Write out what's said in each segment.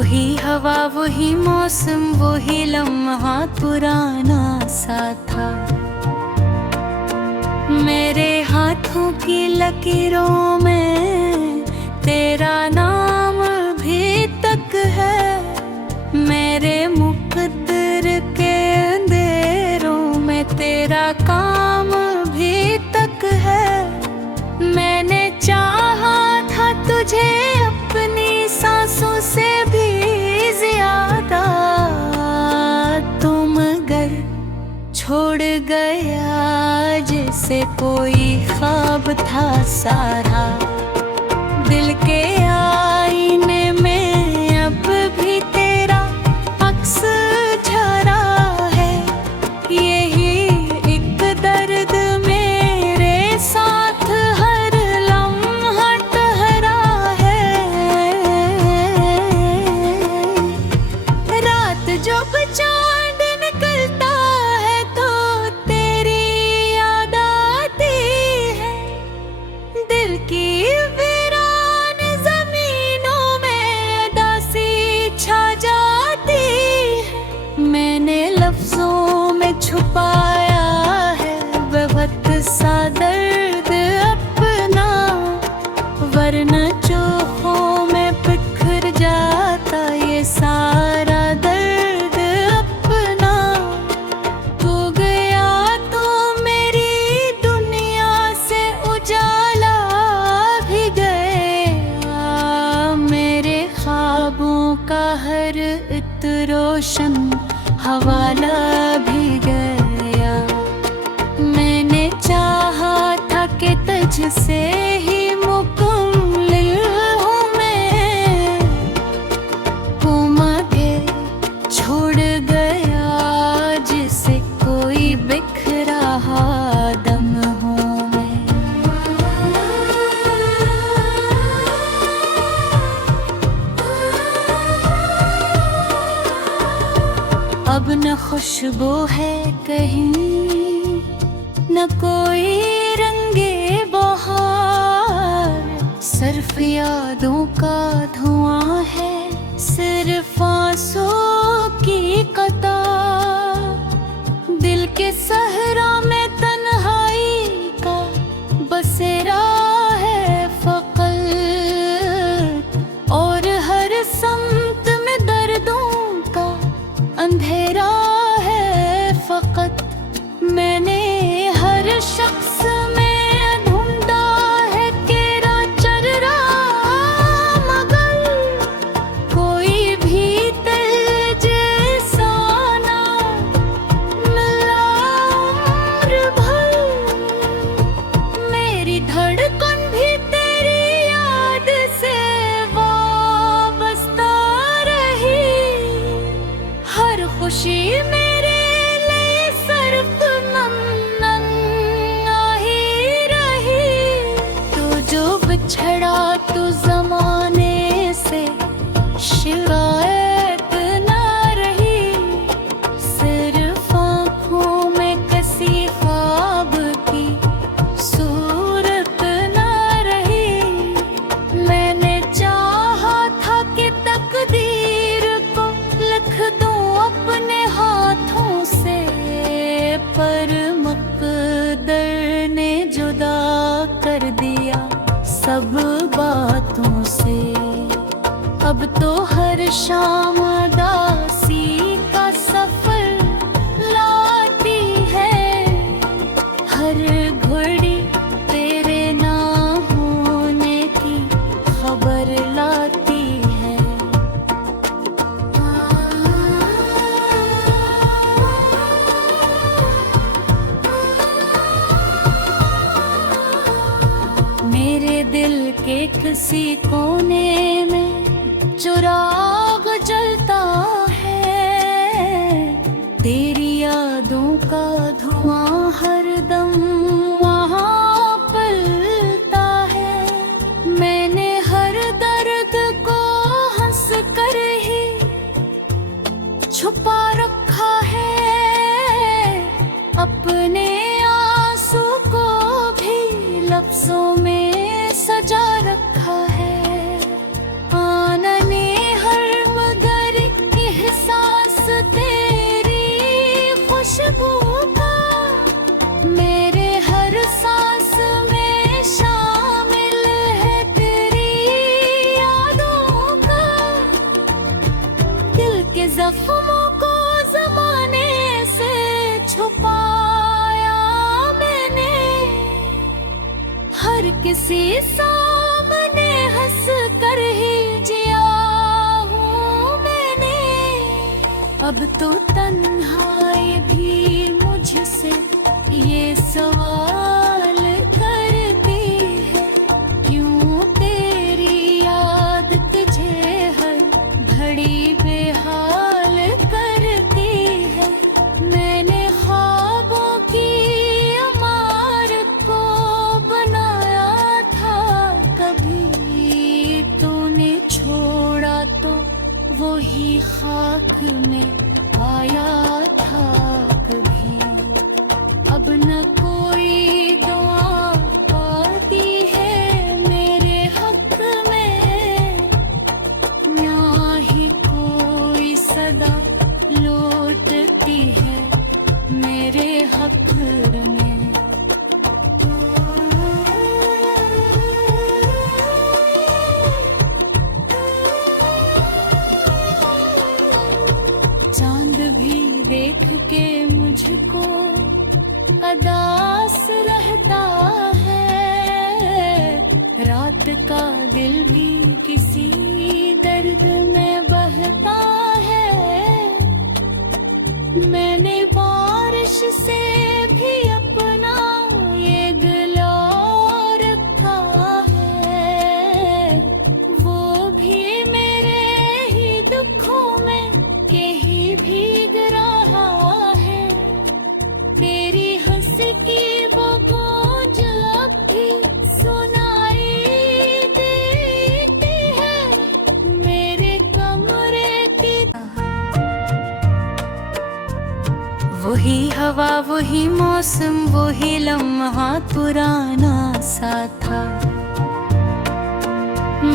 वही हवा वही मौसम वही लम्हा पुराना सा था। मेरे हाथों की लकीरों में तेरा नाम भी तक है। मेरे मुकद्दर के अंधेरों में तेरा काम भी तक है। मैंने चाहा था तुझे अपनी सांसों से भी ज्यादा, तुम मगर छोड़ गया जैसे कोई ख्वाब था सारा। दिल के आईने में अब भी तेरा अक्स झरा है। यही एक दर्द मेरे साथ हर लम्हा ठहरा है। रात जब चांद निकलता है तो तेरी याद आती है। दिल की वीरान जमीनों में दासी छा जाती है। मैंने लफ्जों में छुपाया है बेवक्त सा दर्द अपना, वरना चोखों में बिखर जाता ये सारा दर्द अपना। तू गया तो मेरी दुनिया से उजाला भी गया। मेरे ख्वाबों का हर इत्र रोशन हवाला भी गया। मैंने चाहा था कि तुझसे ही मुकम्मल हूँ मैं, वो मगर छोड़ गया जिसे कोई बिखरा दम हूँ मैं। अब न खुशबू है कहीं न कोई रंगे बहार, सिर्फ यादों का धुआं है सिर्फ आंसुओं की कतार। दिल के सहरा में तन्हाई का बसेरा है फकत, और हर समत में दर्दों का अंधेरा है फकत। मैंने हर शख्स में ढूंढा है तेरा चेहरा, मगर कोई भी तेरे जैसा ना मिला उम्र भर। मेरी धड़कन भी तेरी याद से वाबस्ता रही। हर खुशी मेरे लिए सिर्फ नन्नन ही रही। तू जो बिछड़ा तू जमाने से शिकायत ना रही। सिर्फ आँखों में कसी ख्वाब की सूरत ना रही। मैंने चाहा था कि तकदीर को लिख दूं अपने हाथों से, पर मुक़द्दर ने जुदा कर दिया सब बातों से। अब तो हर शाम दासी का सफर लाती है। हर घड़ी तेरे ना होने की खबर लाती है। मेरे दिल के किसी कोने में चिराग जलता है। तेरी यादों का धुआं हरदम वहाँ पलता है। मैंने हर दर्द को हंस कर ही छुपा रखा है। अपने आंसू को भी लफ्जों में सजा रखा है। आनने हर अब तो तन्हाई भी मुझसे ये सवाल करती है, क्यों तेरी याद तुझे हर घड़ी बेहाल करती है। मैंने ख्वाबों की इमारत को बनाया था, कभी तूने छोड़ा तो वही खाक में आया था कभी। अब न कोई दुआ पाती है मेरे हक में, ना ही कोई सदा लौटती है मेरे हक में। चांद भी देख के मुझको अदास रहता है, रात का दिल भी किसी दर्द में बहता है। मैंने बारिश से भी अपना ये गिला रखा है, वो भी मेरे ही दुखों में के ही भीग रहा है। तेरी हंस की वो गूंज अब भी सुनाई देती है मेरे कमरे की। वही हवा वही मौसम वही लम्हा पुराना सा था,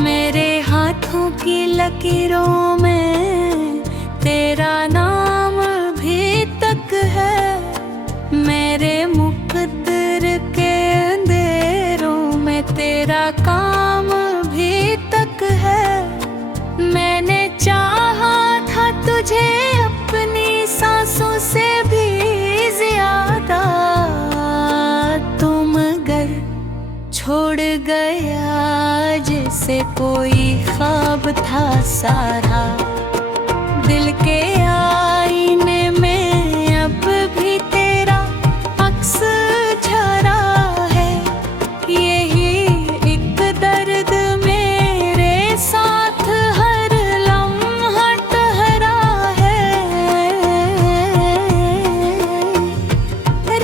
मेरे हाथों की लकीरों में तेरा नाम भी तक है। मेरे मुकद्दर के अंधेरों में तेरा काम भी तक है। मैंने चाहा था तुझे अपनी सांसों से भी ज्यादा, तुम अगर छोड़ गया जैसे कोई ख्वाब था सारा। दिल के आईने में अब भी तेरा अक्स झरा है, यही एक दर्द मेरे साथ हर लम्हा ठहरा है।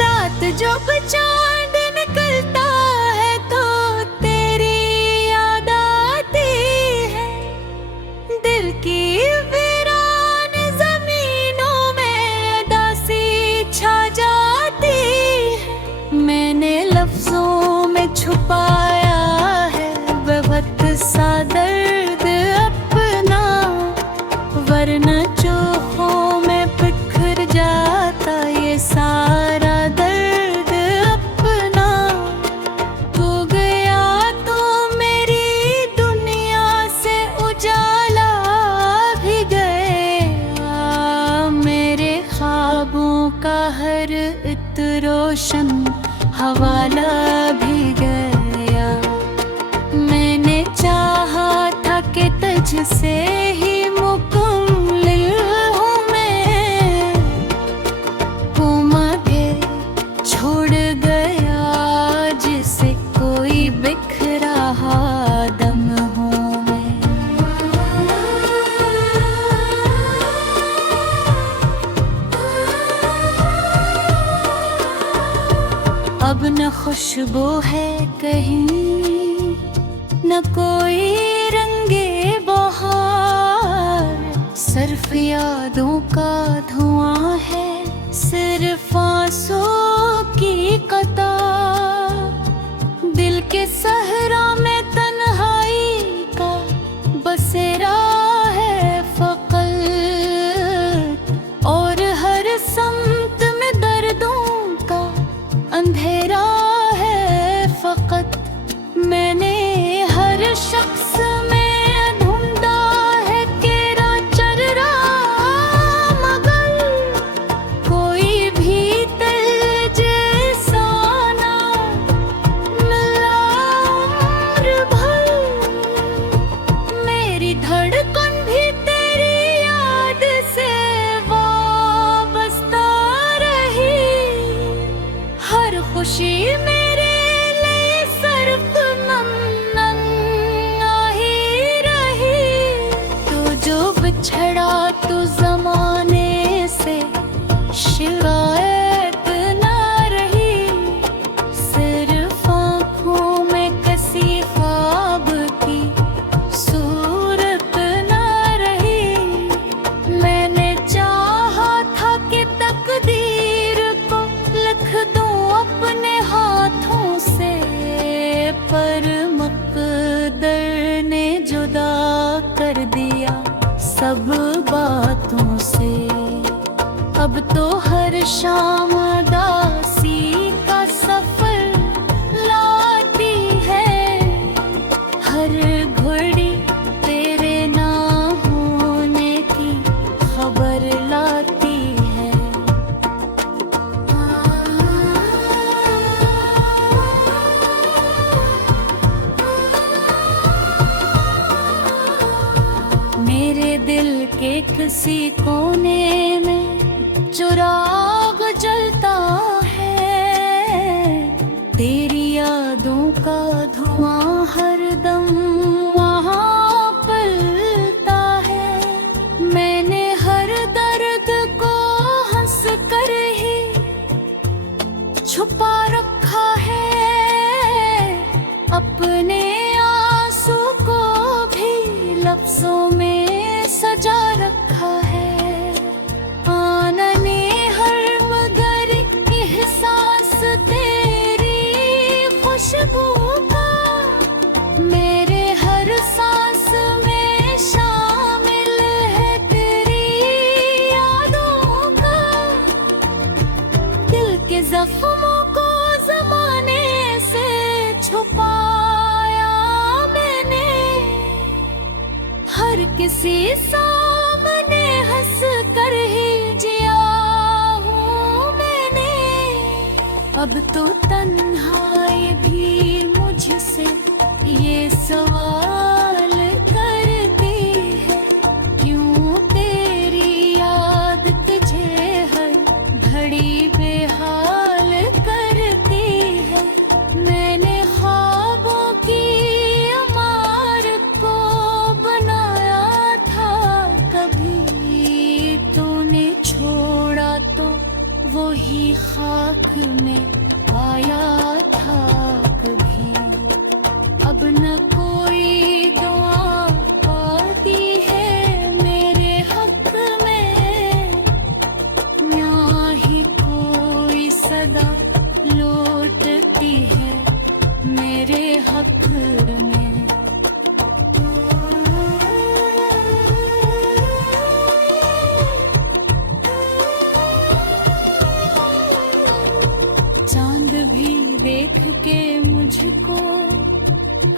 रात जब चांद निकलता है तो तेरी याद आती है, दिल की लफ्जों में छुपाया है बहुत सा दर्द अपना, वरना चोखों में बिखर जाता ये सारा दर्द अपना। हो गया तो मेरी दुनिया से उजाला भी गया, मेरे ख्वाबों का हर इत्र रोशन हवाला भी गया। मैंने चाहा था कि तुझसे ही मुकम्मल हूँ मैं, वो मगर छोड़ गया जिसे कोई बिखरा दम हूँ मैं। अब न खुशबू है कहीं न कोई रंगे बहार, सिर्फ यादों का धुआं है सिर्फ आंसुओं की कतार। दिल के सहरा में तन्हाई का बसेरा है फकत, और हर समत में दर्दों का अंधेरा है फकत। मैंने हर शख्स में ढूंढा है तेरा चेहरा, मगर कोई भी तेरे जैसा ना मिला उम्र भर। मेरी धड़कन भी तेरी याद से जुदा कर दिया सब बातों से। अब तो हर शाम दासी का सफर लाती है, हर घड़ी तेरे ना होने की खबर लाती है। मेरे दिल के किसी कोने में चिराग जलता है, तेरी यादों का धुआं हरदम वहाँ पलता है। मैंने हर दर्द को हंस कर ही छुपा रखा है, अपने आंसू को भी लफ्जों में सजा रखा है। आनने हर मगर एहसास तेरी खुशबू का, मेरे हर सांस में शामिल है तेरी यादों का। दिल के जख्मों को जमाने से छुपाया मैंने, हर किसी सामने हंस कर ही जिया हूँ मैंने। अब तो तन्हाई भी मुझसे ये सवाल करती है, क्यों तेरी याद तुझे हर घड़ी बेहाल करती है। मैंने ख्वाबों की इमारत को बनाया था, कभी तूने छोड़ा तो वही खाक में पाया था कभी। अब न कोई दुआ पाती है मेरे हक में, ना ही कोई सदा लौटती है मेरे हक में। चांद भी देख के मुझको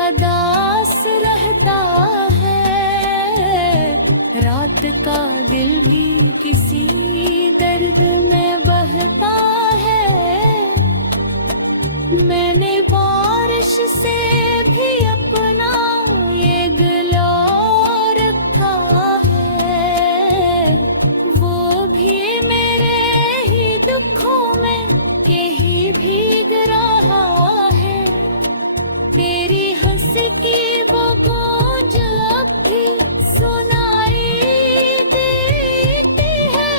अदास रहता है, रात का दिल भी किसी दर्द में बहता है। मैंने बारिश से भी अपना ये गिला रखा है, वो भी मेरे ही दुखों में के ही भीग रहा है। तेरी हंसी की वो गूंज अब भी सुनाई देती है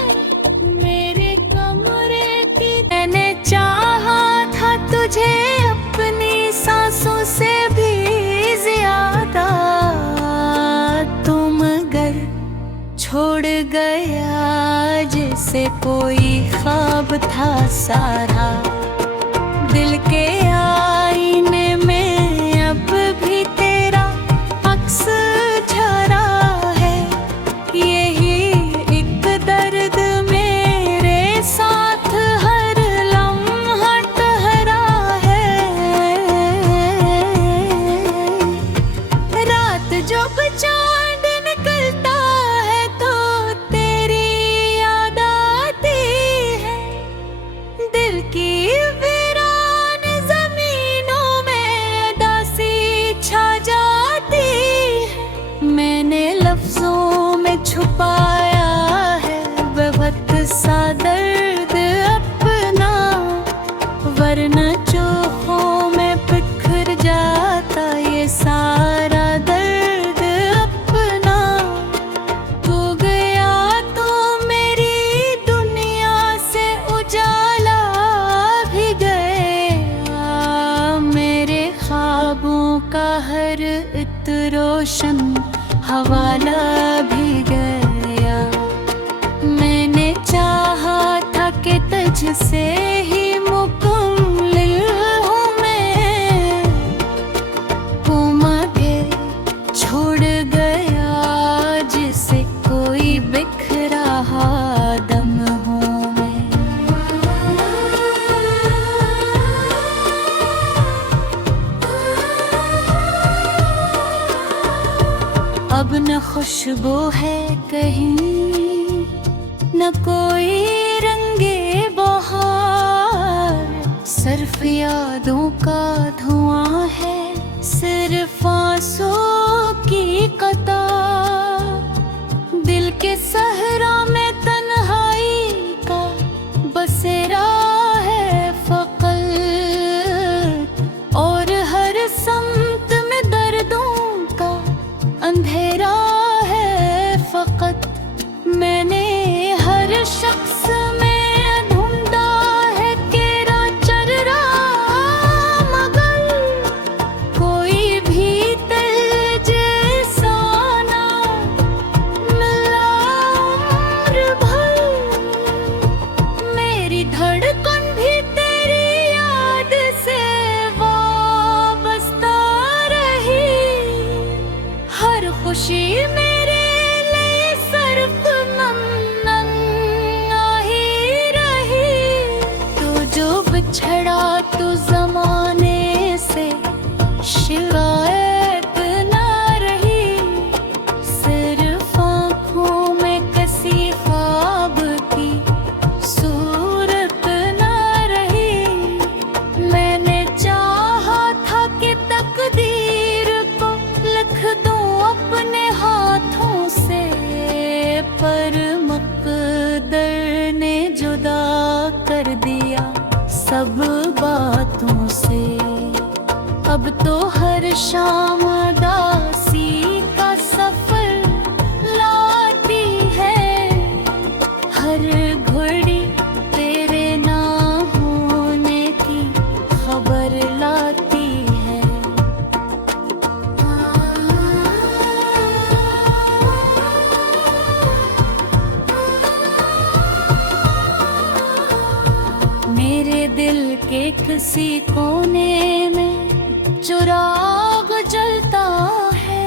मेरे कमरे की। मैंने चाहा था तुझे अपनी सांसों से भी ज्यादा, तुम मगर छोड़ गया जैसे कोई ख्वाब था सारा। दिल के आईने में अब भी तेरा अक्स झरा है, यही एक दर्द मेरे साथ हर लम्हा ठहरा है। रात जब चांद निकलता है तो तेरी याद आती है, दिल की वीरान जमीनों में दासी छा जाती है। मैंने लफ्जों में छुपाया है बेवक्त सा दर्द अपना, वरना चोखों में बिखर जाता ये सारा दर्द अपना। तू गया तो मेरी दुनिया से उजाला भी गया, मेरे ख्वाबों का हर इत्र रोशन हवाला भी गया। मैंने चाहा था कि तुझसे ही मुकम्मल हूँ मैं, वो मगर छोड़ अब न खुशबू है कहीं, न कोई रंगे बहार, सिर्फ यादों का धुआं है, सिर्फ आंसू की कतार। दिल के सहरा में तन्हाई का बसेरा है फकत, और हर समत में दर्दों का अंधेरा है फकत। मैंने हर शख्स में ढूंढा है केरा चर्रा, मगर कोई भी दिल जैसा ना मिला उम्र भर। मेरी धड़कन भी तेरी याद से वाबस्ता रही, हर खुशी मेरे लिए सिर्फ नन्नन ही रही। तू जो बिछड़ा तू जमाने से शिकायत ना रही, सिर्फ आँखों में कसी ख्वाब की सूरत ना रही। मैंने चाहा था कि तकदीर को लिख दूं अपने हाथों से, पर मकदर ने जुदा कर दिया सब बातों से। अब तो हर शाम दासी का सफर लाती है, हर घड़ी तेरे ना होने की खबर लाती है। मेरे दिल के किसी कोने में चिराग जलता है,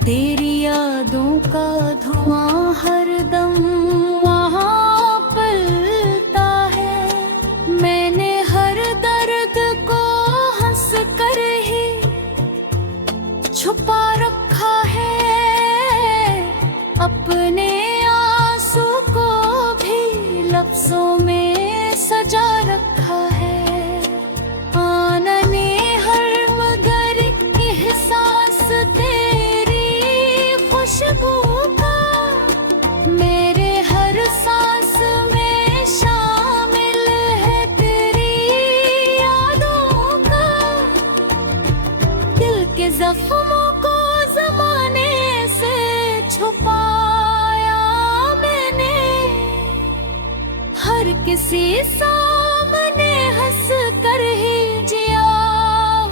तेरी यादों का धुआं हरदम वहाँ पलता है। मैंने हर दर्द को हंस कर ही छुपा रखा है, अपने आंसू को भी लफ्जों में सजा रखा है। आनने हर मगर एहसास तेरी खुशबू का, मेरे हर सांस में शामिल है तेरी यादों का। दिल के जख्मों को जमाने से छुपाया मैंने, हर किसी सामने हंस कर ही जिया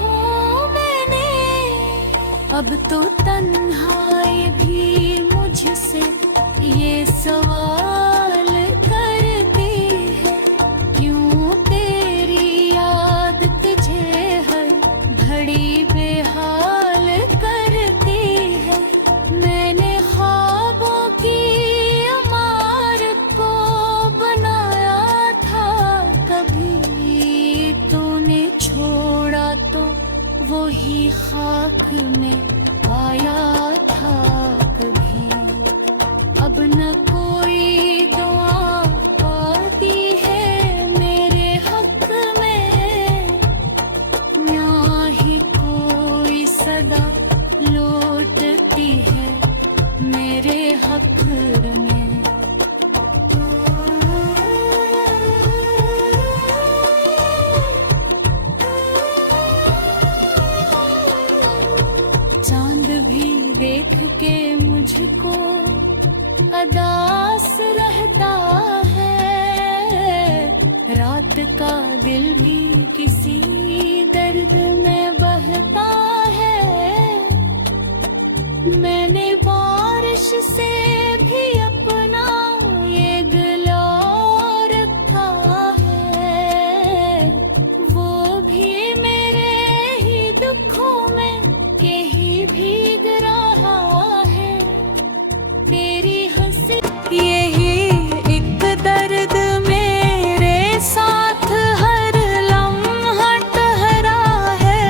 हूँ मैंने। अब तो तन्हाई भी मुझसे ये सवाल करती है, क्यों तेरी याद तुझे हर घड़ी बेहाल करती है। मैंने ख्वाबों की इमारत को बनाया था कभी, तूने छोड़ा तो वही खाक में आया था कभी। अब न कोई दुआ आती है मेरे हक में, ना ही कोई सदा लौटती है मेरे हक में। चांद भी देख के मुझको अदास रहता है, रात का दिल भी किसी दर्द में बहता है। मैंने बारिश से भी अपना ये गिला रखा है, वो भी मेरे ही दुखों में के ही भीग रहा है। तेरी हंसी यही एक दर्द मेरे साथ हर लम्हा ठहरा है।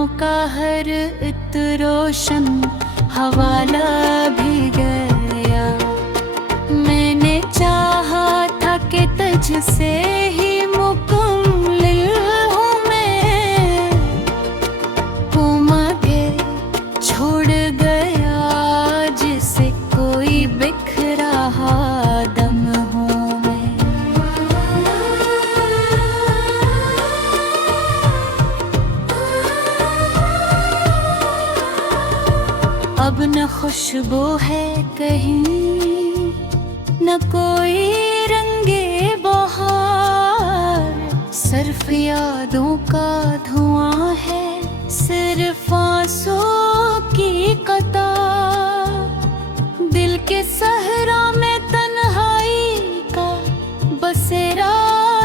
राहों का हर इत्रोशन हवाला भी गया। मैंने चाहा था कि तुझसे ही मुकम्मिल हूँ मैं, वो मगे छोड़ गया जिसे कोई बिखरा दम हूँ मैं। अब न खुशबू है कहीं, न कोई रंगे बहार, सिर्फ यादों का धुआं है, सिर्फ आंसू की कतार। दिल के सहरा में तन्हाई का बसेरा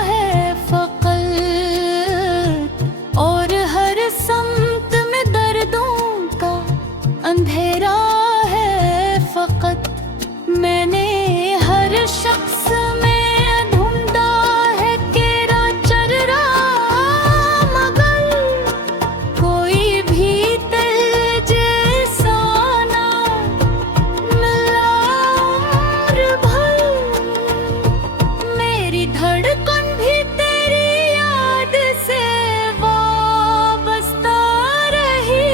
है फकत, और हर समत में दर्दों का अंधेरा है फकत। मैंने हर शख्स में ढूंढा है केरा चर्रा, मगर कोई भी दिल जैसा ना मिला उम्र भर। मेरी धड़कन भी तेरी याद से वाबस्ता रही,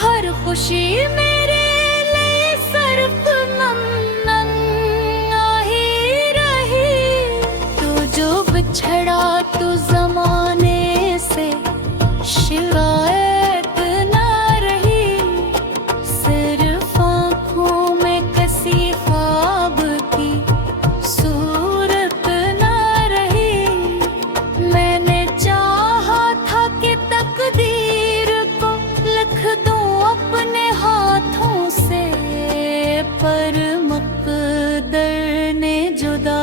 हर खुशी मेरे लिए सिर्फ बिछड़ा तो ज़माने से शिकायत ना रही, सिर्फ आँखों में कसी ख्वाब की सूरत ना रही। मैंने चाहा था कि तकदीर को लिख दूं अपने हाथों से, पर मक़दर ने जुदा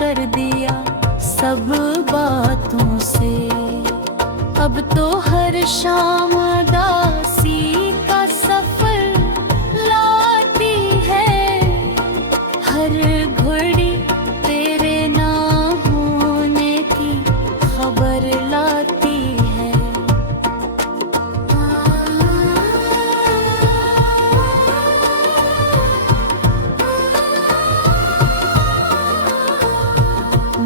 कर दिया सब बातों से। अब तो हर शाम उदासी का सफर लाती है, हर घड़ी तेरे ना होने की खबर लाती है।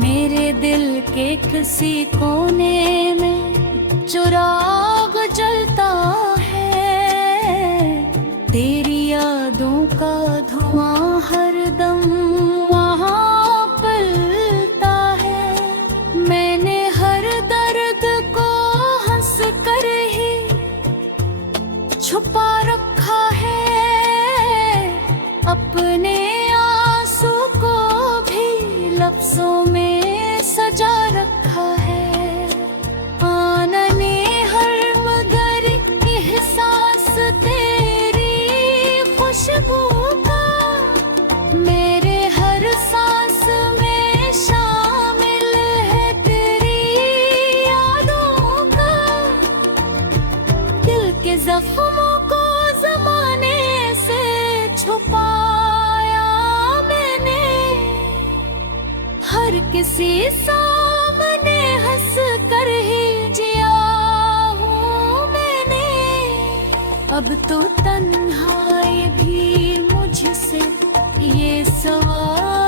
मेरे दिल के किसी कोने में चिराग जलता है, तेरी यादों का धुआं हरदम वहाँ पलता है। मैंने हर दर्द को हंस कर ही छुपा रखा है, अपने आंसू को भी लफ्जों में सजा रखा है। आनने हर मगर एहसास तेरी खुशबू का, मेरे हर सांस में शामिल है तेरी यादों का। दिल के जख्मों को ज़माने से छुपाया मैंने, हर किसी सामने हंस कर ही जिया हूँ मैंने। अब तो तन्हाई भी मुझसे ये सवाल